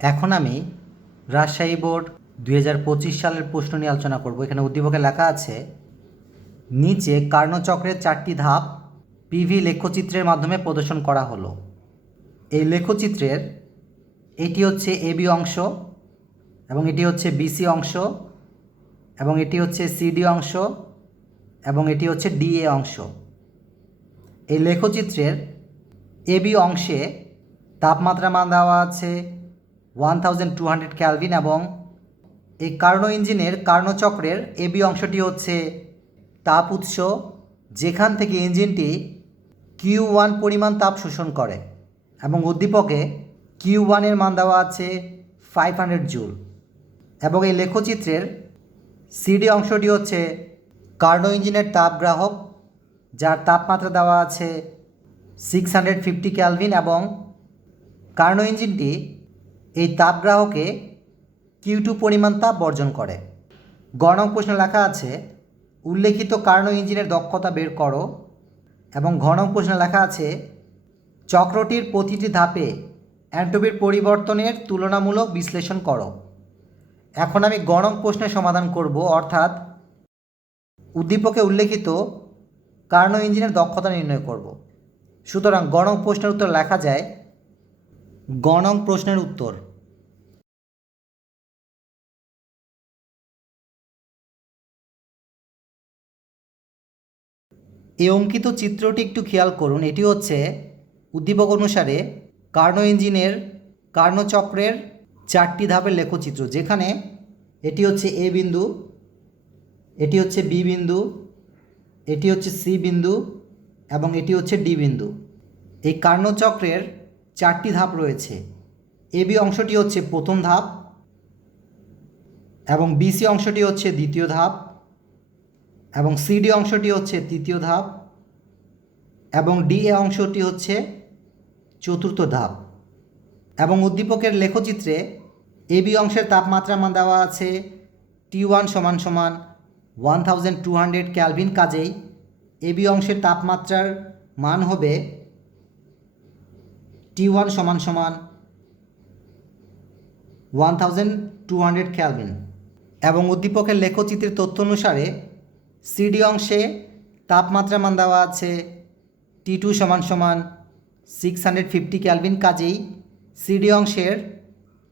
এখন আমি রাজশাহী বোর্ড দু হাজার পঁচিশ সালের প্রশ্ন নিয়ে আলোচনা করব। এখানে উদ্দীপকে লেখা আছে, নিচে কার্ণচক্রের চারটি ধাপ পিভি লেখচিত্রের মাধ্যমে প্রদর্শন করা হলো। এই লেখচিত্রের এটি হচ্ছে এবি অংশ এবং এটি হচ্ছে বিসি অংশ এবং এটি হচ্ছে সিডি অংশ এবং এটি হচ্ছে ডিএ অংশ। এই লেখচিত্রের এবি অংশে তাপমাত্রা মান দেওয়া আছে one thousand two hundred kelvin এবং এই কার্নো ইঞ্জিনের কার্ণচক্রের এবি অংশটি হচ্ছে তাপ উৎস, যেখান থেকে ইঞ্জিনটি কিউ ওয়ান পরিমাণ তাপ শোষণ করে এবং উদ্দীপকে কিউ ওয়ানের মান দেওয়া আছে ফাইভ হান্ড্রেড জুল। এবং এই লেখচিত্রের সিডি অংশটি হচ্ছে কার্নো ইঞ্জিনের তাপ গ্রাহক, যার তাপমাত্রা দেওয়া আছে সিক্স হান্ড্রেড ফিফটি ক্যালভিন এবং কার্নো ইঞ্জিনটি এই তাপগ্রাহকে কিউটু পরিমাণ তাপ বর্জন করে। গণক প্রশ্নে লেখা আছে, উল্লেখিত কার্নো ইঞ্জিনের দক্ষতা বের করো। এবং ঘনক প্রশ্নে লেখা আছে, চক্রটির প্রতিটি ধাপে অ্যান্টোবির পরিবর্তনের তুলনামূলক বিশ্লেষণ করো। এখন আমি গণক প্রশ্নের সমাধান করব, অর্থাৎ উদ্দীপকে উল্লেখিত কার্নো ইঞ্জিনের দক্ষতা নির্ণয় করব। সুতরাং গণক প্রশ্নের উত্তর লেখা যায়, গণক প্রশ্নের উত্তর। এই অঙ্কিত চিত্রটি একটু খেয়াল করুন। এটি হচ্ছে উদ্দীপক অনুসারে কার্নো ইঞ্জিনের কার্ণচক্রের চারটি ধাপের লেখচিত্র, যেখানে এটি হচ্ছে এ বিন্দু, এটি হচ্ছে বি বিন্দু, এটি হচ্ছে সি বিন্দু এবং এটি হচ্ছে ডি বিন্দু। এই কার্ণচক্রের চারটি ধাপ রয়েছে। এ বি অংশটি হচ্ছে প্রথম ধাপ এবং বিসি অংশটি হচ্ছে দ্বিতীয় ধাপ। এবং সিডি অংশটি হচ্ছে তৃতীয় ধাপ এবং ডিএ অংশটি হচ্ছে চতুর্থ ধাপ। এবং উদ্দীপকের লেখচিত্রে এবি অংশের তাপমাত্রা মান দেওয়া আছে টি ওয়ান সমান সমান one thousand two hundred kelvin কাজেই এবি অংশের তাপমাত্রার মান হবে টি ওয়ান সমান সমান one thousand two hundred kelvin এবং উদ্দীপকের লেখচিত্রের তথ্য অনুসারে সিডি অংশে তাপমাত্রা মান দেওয়া আছে টি টু সমান সমান সিক্স হান্ড্রেড ফিফটি ক্যালভিন কাজেই সিডি অংশের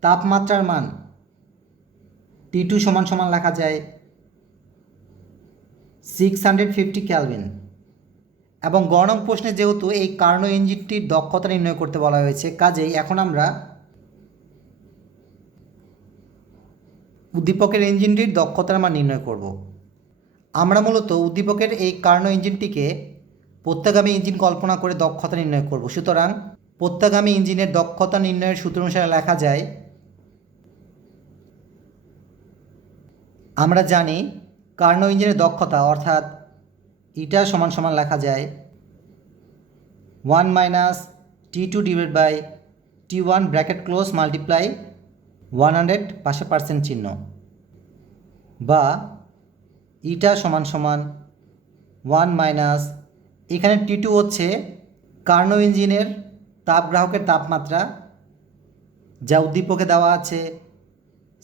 তাপমাত্রার মান টি টু সমান সমান লেখা যায় সিক্স হান্ড্রেড ফিফটি ক্যালভিন এবং গণক প্রশ্নে যেহেতু এই কার্নো ইঞ্জিনটির দক্ষতা নির্ণয় করতে বলা হয়েছে, কাজেই এখন আমরা উদ্দীপকের ইঞ্জিনটির দক্ষতার মান নির্ণয় করব। আমরা মূলত উদ্দীপকের এই কার্নো ইঞ্জিনটিকে প্রত্যাগামী ইঞ্জিন কল্পনা করে দক্ষতা নির্ণয় করব। সুতরাং প্রত্যাগামী ইঞ্জিনের দক্ষতা নির্ণয়ের সূত্র অনুসারে লেখা যায়, আমরা জানি কার্নো ইঞ্জিনের দক্ষতা, অর্থাৎ ইটা সমান সমান লেখা যায় one minus T two divide by T one bracket close multiply one hundred পাশে পার্সেন্ট চিহ্ন বা ইটা সমান সমান ওয়ান মাইনাস, এখানে টি টু হচ্ছে কার্নো ইঞ্জিনের তাপগ্রাহকের তাপমাত্রা, যা উদ্দীপকে দেওয়া আছে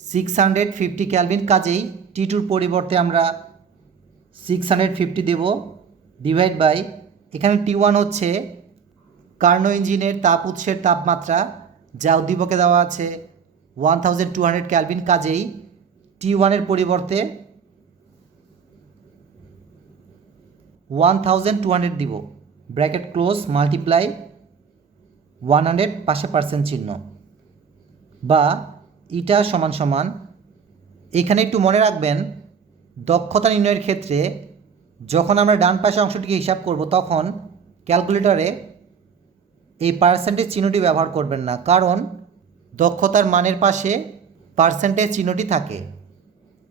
সিক্স হান্ড্রেড ফিফটি ক্যালভিন কাজেই টি টুর পরিবর্তে আমরা সিক্স হান্ড্রেড ফিফটি দেব ডিভাইড বাই এখানে টি ওয়ান হচ্ছে কার্নো ইঞ্জিনের তাপ উৎসের তাপমাত্রা, যা উদ্দীপকে দেওয়া আছে one thousand two hundred kelvin কাজেই টি ওয়ানের পরিবর্তে ওয়ান থাউজেন্ড টু হান্ড্রেড দিব। Bracket close multiply one hundred পাশে পার্সেন্ট চিহ্ন। বা ইটা সমান সমান, এখানে একটু মনে রাখবেন, দক্ষতা নির্ণয়ের ক্ষেত্রে যখন আমরা ডান পাশে অংশটিকে হিসাব করব, তখন ক্যালকুলেটরে এই পার্সেন্টেজ চিহ্নটি ব্যবহার করবেন না। কারণ দক্ষতার মানের পাশে পার্সেন্টেজ চিহ্নটি থাকে।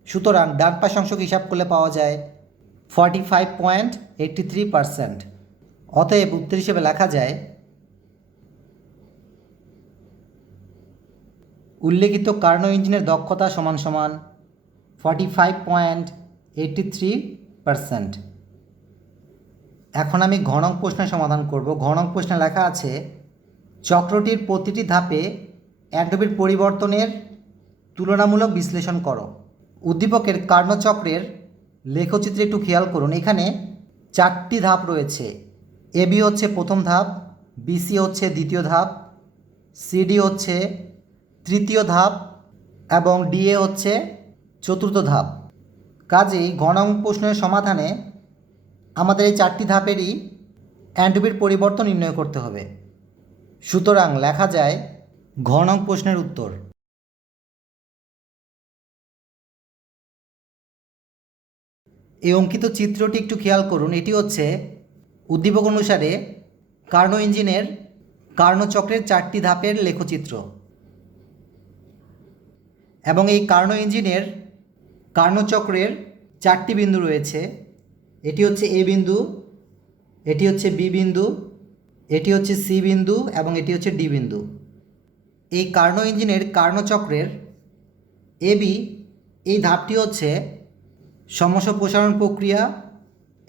সুতরাং ডান পাশ অংশকে হিসাব করলে পাওয়া যায় forty five point eighty three percent অতএব উত্তর হিসেবে লেখা যায়, উল্লেখিত কার্নো ইঞ্জিনের দক্ষতা সমান সমান forty five point eighty three percent এখন আমি ঘনক প্রশ্নের সমাধান করব। ঘনক প্রশ্নে লেখা আছে, চক্রটির প্রতিটি ধাপে অ্যান্টোপির পরিবর্তনের তুলনামূলক বিশ্লেষণ করো। উদ্দীপকের কার্ণচক্রের লেখচিত্রে একটু খেয়াল করুন, এখানে চারটি ধাপ রয়েছে। এবি হচ্ছে প্রথম ধাপ বিসি হচ্ছে দ্বিতীয় ধাপ সিডি হচ্ছে তৃতীয় ধাপ এবং ডিএ হচ্ছে চতুর্থ ধাপ। কাজেই গণং প্রশ্নের সমাধানে আমাদের এই চারটি ধাপেরই অ্যান্টোপির পরিবর্তন নির্ণয় করতে হবে। সুতরাং লেখা যায় ঘ নং প্রশ্নের উত্তর। এই অঙ্কিত চিত্রটি একটু খেয়াল করুন। এটি হচ্ছে উদ্দীপক অনুসারে কার্নো ইঞ্জিনের কার্ণচক্রের চারটি ধাপের লেখচিত্র। এবং এই কার্নো ইঞ্জিনের কার্ণচক্রের চারটি বিন্দু রয়েছে। এটি হচ্ছে এ বিন্দু, এটি হচ্ছে বি বিন্দু, এটি হচ্ছে সি বিন্দু, এবং এটি হচ্ছে ডি বিন্দু। এই কার্নো ইঞ্জিনের কার্ণচক্রের এবি এই ধাপটি হচ্ছে সমস প্রসারণ প্রক্রিয়া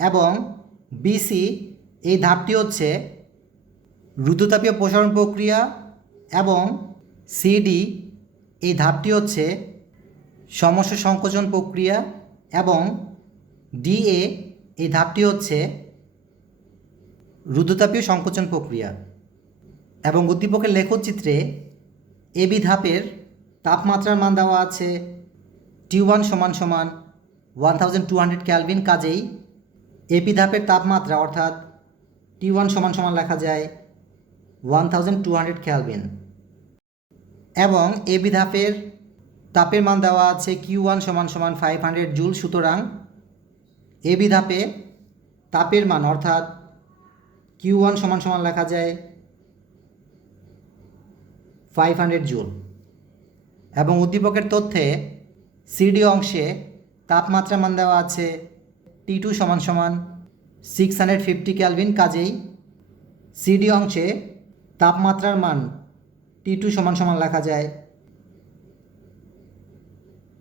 এবং বিসি এই ধাপটি হচ্ছে রুদ্রতাপীয় প্রসারণ প্রক্রিয়া এবং সিডি এই ধাপটি হচ্ছে সমস্যা সংকোচন প্রক্রিয়া এবং ডিএ এই ধাপটি হচ্ছে রুদ্রতাপীয় সংকোচন প্রক্রিয়া এবং উদ্দীপকের লেখচিত্রে এবি ধাপের তাপমাত্রার মান দেওয়া আছে টি ওয়ান সমান সমান one thousand two hundred kelvin কাজেই এপি ধাপের তাপমাত্রা, অর্থাৎ টি ওয়ান সমান সমান লেখা যায় one thousand two hundred kelvin এবং এবি ধাপের তাপের মান দেওয়া আছে কিউ ওয়ান সমান সমান ফাইভ হান্ড্রেড জুল, সুতরাং এবি ধাপে তাপের মান, অর্থাৎ কিউ ওয়ান সমান সমান লেখা যায় ফাইভ হান্ড্রেড জুল। এবং উদ্দীপকের তথ্যে সিডি অংশে তাপমাত্রা মান দেওয়া আছে টি টু সমান সমান সিক্স হান্ড্রেড ফিফটি ক্যালভিন কাজেই সিডি অংশে তাপমাত্রার মান টি টু সমান সমান লেখা যায়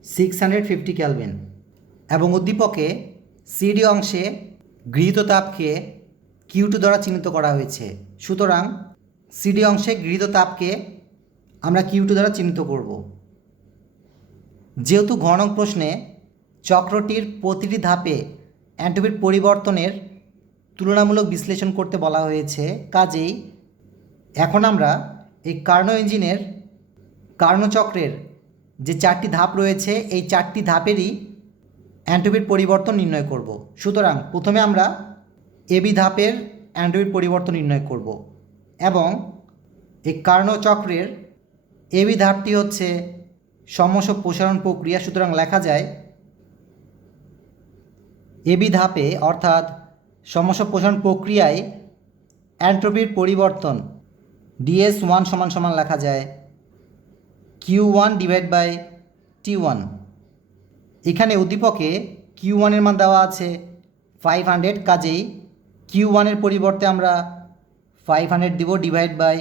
সিক্স হান্ড্রেড ফিফটি ক্যালভিন এবং উদ্দীপকে সিডি অংশে গৃহীত তাপকে কিউ টু দ্বারা চিহ্নিত করা হয়েছে। সুতরাং সিডি অংশে গৃহীত তাপকে আমরা কিউ টু দ্বারা চিহ্নিত করব। যেহেতু ঘনক প্রশ্নে চক্রটির প্রতিটি ধাপে অ্যান্টোপির পরিবর্তনের তুলনামূলক বিশ্লেষণ করতে বলা হয়েছে। কাজেই এখন আমরা এই কার্নো ইঞ্জিনের কার্ণচক্রের যে চারটি ধাপ রয়েছে, এই চারটি ধাপেরই অ্যান্টোপির পরিবর্তন নির্ণয় করব। সুতরাং প্রথমে আমরা এবি ধাপের অ্যান্টোপির পরিবর্তন নির্ণয় করব এবং এই কার্ণচক্রের এবি ধাপটি হচ্ছে সমস্য প্রসারণ প্রক্রিয়া। সুতরাং লেখা যায় এবি ধাপে, অর্থাৎ সমস্য প্রসারণ প্রক্রিয়ায় অ্যান্ট্রপির পরিবর্তন, ডিএস ওয়ান সমান সমান লেখা যায় Q one divide by T one. এখানে উদ্দীপকে কিউ ওয়ানের মান দেওয়া আছে ফাইভ হান্ড্রেড, কাজেই কিউ ওয়ানের পরিবর্তে আমরা ফাইভ হান্ড্রেড দিব ডিভাইড বাই,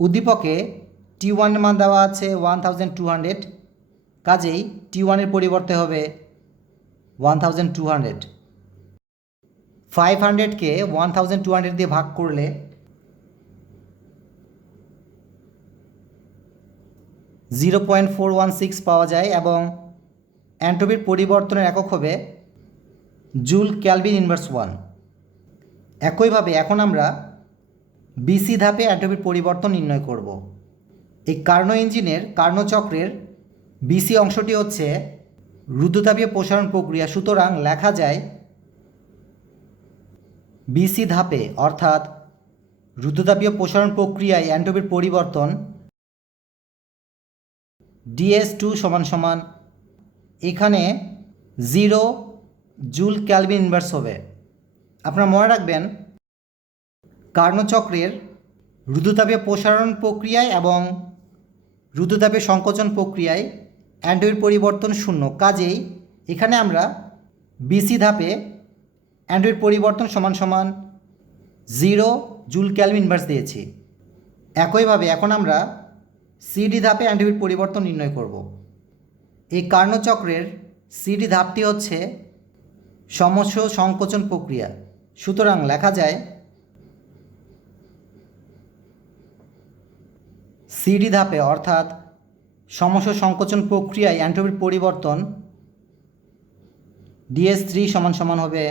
উদ্দীপকে টি ওয়ানের মান দেওয়া আছে ওয়ান থাউজেন্ড টু হান্ড্রেড, কাজেই টি ওয়ানের পরিবর্তে হবে one thousand two hundred five হান্ড্রেডকে one thousand two hundred দিয়ে ভাগ করলে zero point four one six পাওয়া যায় এবং অ্যান্টোপির পরিবর্তনের একক হবে জুল ক্যালভিন ইনভার্স ওয়ান। একইভাবে এখন আমরা বিসি ধাপে অ্যান্টোপির পরিবর্তন নির্ণয় করব। এই কার্নো ইঞ্জিনের কার্ণচক্রের বিসি অংশটি হচ্ছে রুদ্রতাপীয় প্রসারণ প্রক্রিয়া, সুতরাং লেখা যায় বিসি ধাপে, অর্থাৎ রুদ্রতাপীয় প্রসারণ প্রক্রিয়ায় অ্যান্টোপির পরিবর্তন ডিএস টু সমান সমান এখানে জিরো জুল ক্যালভিন ইনভার্স হবে। আপনারা মনে রাখবেন, কার্ণচক্রের রুদ্রতাপীয় প্রসারণ প্রক্রিয়ায় এবং রুদ্রতাপীয় সংকোচন প্রক্রিয়ায় অ্যান্ডোয়ের পরিবর্তন শূন্য। কাজেই এখানে আমরা বিসি ধাপে অ্যান্ড্রয়েড পরিবর্তন সমান সমান জিরো জুল ক্যালভিন ইনভার্স দিয়েছি। একইভাবে এখন আমরা সিডি ধাপে অ্যান্ড্রয়েড পরিবর্তন নির্ণয় করব। এই কার্ণচক্রের সিডি ধাপটি হচ্ছে সমস্য সংকোচন প্রক্রিয়া। সুতরাং লেখা যায় সিডি ধাপে অর্থাৎ সমস্ত সংকোচন প্রক্রিয়ায় অ্যান্টোপির পরিবর্তন ডিএস থ্রি সমান সমান হবে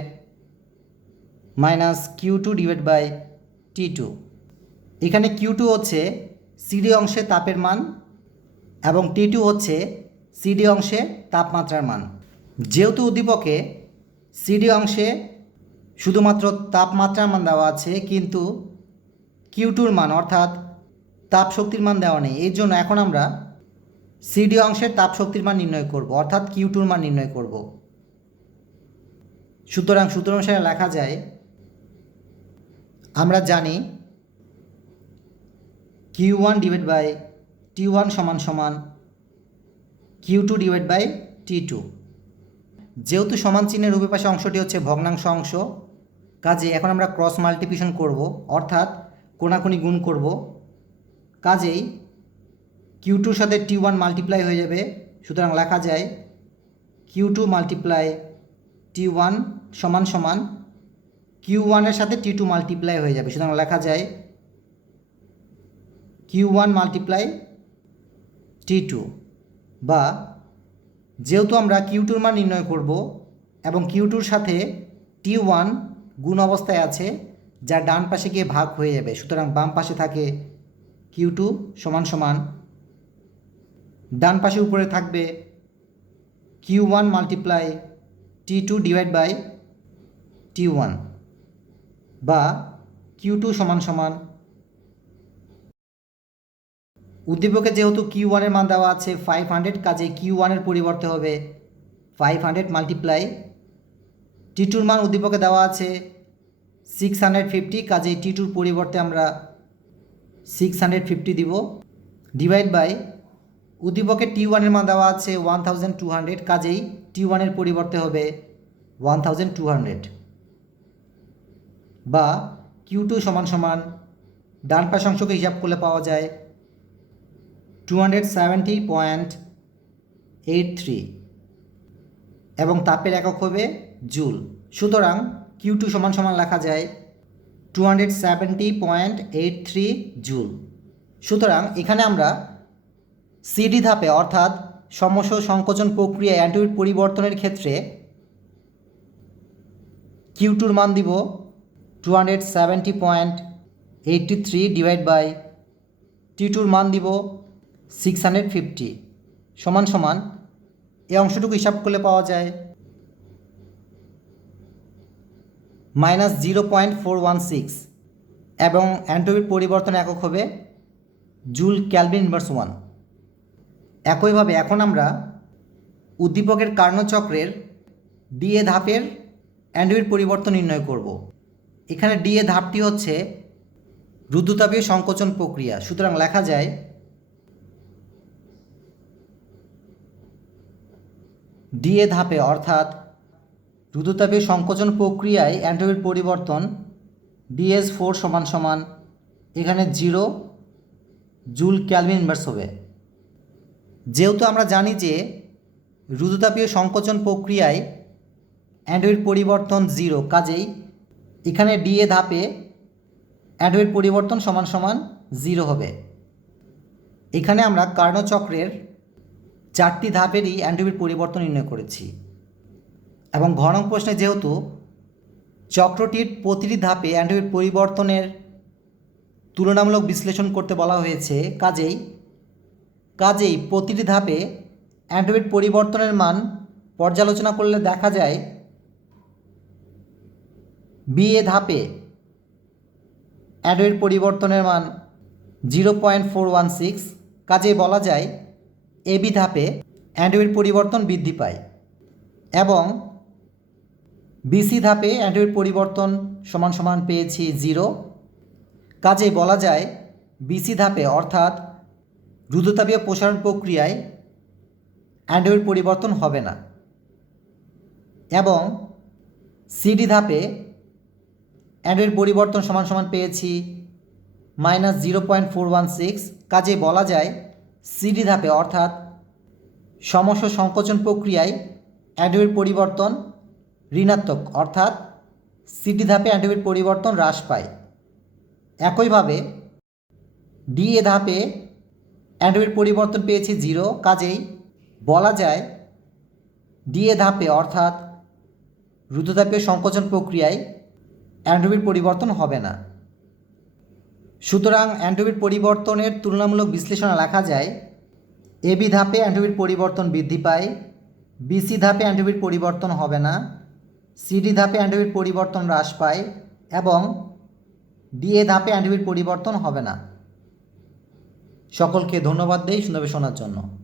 minus Q two divide by T two. এখানে কিউ টু হচ্ছে সিডি অংশে তাপের মান এবং টি টু হচ্ছে সিডি অংশে তাপমাত্রার মান। যেহেতু উদ্দীপকে সিডি অংশে শুধুমাত্র তাপমাত্রার মান দেওয়া আছে, কিন্তু কিউ টুর মান অর্থাৎ তাপ শক্তির মান দেওয়া নেই, এই জন্য এখন আমরা সিডি অংশের তাপ শক্তির মান নির্ণয় করব, অর্থাৎ কিউ টুর মান নির্ণয় করব। সুতরাং সূত্র অনুসারে লেখা যায়, আমরা জানি Q one divide by T one সমান সমান Q two divide by T two যেহেতু সমান চিহ্নের উভয় পাশে অংশটি হচ্ছে ভগ্নাংশ অংশ, কাজে এখন আমরা ক্রস মাল্টিপ্লিকেশন করব, অর্থাৎ কোনাকুনি গুণ করব। কাজেই কিউ টুর সাথে টি ওয়ান মাল্টিপ্লাই হয়ে যাবে, সুতরাং লেখা যায় Q two multiply T one সমান সমান কিউ ওয়ানের সাথে টি টু মাল্টিপ্লাই হয়ে যাবে, সুতরাং লেখা যায় Q one multiply T two বা যেহেতু আমরা কিউ টুর মান নির্ণয় করব এবং কিউ টুর সাথে টি ওয়ান গুণ অবস্থায় আছে যা ডান পাশে গিয়ে ভাগ হয়ে যাবে, সুতরাং বাম পাশে থাকে কিউ টু সমান সমান ডান পাশে উপরে থাকবে Q one multiply T two divide by T one বা কিউ টু সমান সমান উদ্দীপকে যেহেতু কিউ ওয়ানের মান দেওয়া আছে ফাইভ হান্ড্রেড কাজে কিউ ওয়ানের পরিবর্তে হবে ফাইভ হান্ড্রেড মাল্টিপ্লাই টি টুর মান উদ্দীপকে দেওয়া আছে সিক্স হান্ড্রেড ফিফটি কাজে টি টুর পরিবর্তে আমরা সিক্স হান্ড্রেড ফিফটি দিব ডিভাইড বাই উদ্দীপকে টি ওয়ানের মান দেওয়া আছে ওয়ান থাউজেন্ড টু হান্ড্রেড কাজেই টি ওয়ানের পরিবর্তে হবে ওয়ান থাউজেন্ড টু হান্ড্রেড বা কিউ টু সমান সমান ডান পাশ অংশকে হিসাব করলে পাওয়া যায় two hundred seventy point eight three এবং তাপের একক হবে জুল। সুতরাং কিউ টু সমান সমান লেখা যায় two hundred seventy point eight three joule. সুতরাং এখানে আমরা সিডি ধাপে, অর্থাৎ সমস্য সংকোচন প্রক্রিয়া অ্যান্টিউড পরিবর্তনের ক্ষেত্রে কিউ টুর মান দিব two hundred seventy point eighty three divide by T টুর মান দিব সিক্স হান্ড্রেড ফিফটি সমান সমান। এই অংশটুকু হিসাব করলে পাওয়া যায় minus zero point four one six এবং অ্যান্টোভির পরিবর্তন একক হবে জুল ক্যালভিন ইনভার্স ওয়ান। একইভাবে এখন আমরা উদ্দীপকের কার্ণচক্রের ডিএ ধাপের অ্যান্ডোভির পরিবর্তন নির্ণয় করব। এখানে ডিএ ধাপটি হচ্ছে রুদ্ধতাপীয় সংকোচন প্রক্রিয়া। সুতরাং লেখা যায় ডিএ ধাপে অর্থাৎ রুদ্ধতাপীয় সংকোচন প্রক্রিয়ায় অ্যান্টোভির পরিবর্তন ডিএস ফোর সমান সমান এখানে জিরো জুল ক্যালভিন ইনভার্স হবে। যেহেতু আমরা জানি যে রুদ্ধতাপীয় সংকোচন প্রক্রিয়ায় অ্যান্ডোয়ের পরিবর্তন জিরো, কাজেই এখানে ডিএ ধাপে অ্যান্ডোয়ের পরিবর্তন সমান সমান জিরো হবে। এখানে আমরা কার্ণচক্রের চারটি ধাপেরই অ্যান্ডোভির পরিবর্তন নির্ণয় করেছি এবং ঘনক প্রশ্নে যেহেতু চক্রটির প্রতিটি ধাপে অ্যান্ডোভির পরিবর্তনের তুলনামূলক বিশ্লেষণ করতে বলা হয়েছে, কাজেই কাজেই প্রতিটি ধাপে অ্যান্ড্রয়েড পরিবর্তনের মান পর্যালোচনা করলে দেখা যায় বিএ ধাপে অ্যান্ড্রয়েড পরিবর্তনের মান zero point four one six কাজে বলা যায় এবি ধাপে অ্যান্ড্রয়েড পরিবর্তন বৃদ্ধি পায় এবং বিসি ধাপে অ্যান্ড্রয়েড পরিবর্তন সমান সমান পেয়েছি জিরো। কাজে বলা যায় বিসি ধাপে, অর্থাৎ রুদ্ধতাপীয় প্রসারণ প্রক্রিয়ায় অ্যান্ড্রয়েড পরিবর্তন হবে না। এবং সিডি ধাপে অ্যান্ড্রয়েড পরিবর্তন সমান সমান পেয়েছি minus zero point four one six. কাজে বলা যায় সিডি ধাপে অর্থাৎ সমস্ত সংকোচন প্রক্রিয়ায় অ্যান্ড্রয়েড পরিবর্তন ঋণাত্মক, অর্থাৎ সিডি ধাপে অ্যান্ড্রয়েড পরিবর্তন হ্রাস পায়। একইভাবে ডিএ ধাপে অ্যান্ডোবির পরিবর্তন পেয়েছি জিরো। কাজেই বলা যায় ডিএ ধাপে, অর্থাৎ রুদ্ধতাপীয় সংকোচন প্রক্রিয়ায় অ্যান্ডোবির পরিবর্তন হবে না। সুতরাং অ্যান্ডোবির পরিবর্তনের তুলনামূলক বিশ্লেষণে লেখা যায় এবি ধাপে অ্যান্ডোবির পরিবর্তন বৃদ্ধি পায় বিসি ধাপে অ্যান্ডোবির পরিবর্তন হবে না সিডি ধাপে অ্যান্ডোবির পরিবর্তন হ্রাস পায় এবং ডিএ ধাপে অ্যান্ডোবির পরিবর্তন হবে না। সকলকে ধন্যবাদ দেই সুন্দরভাবে শোনার জন্য।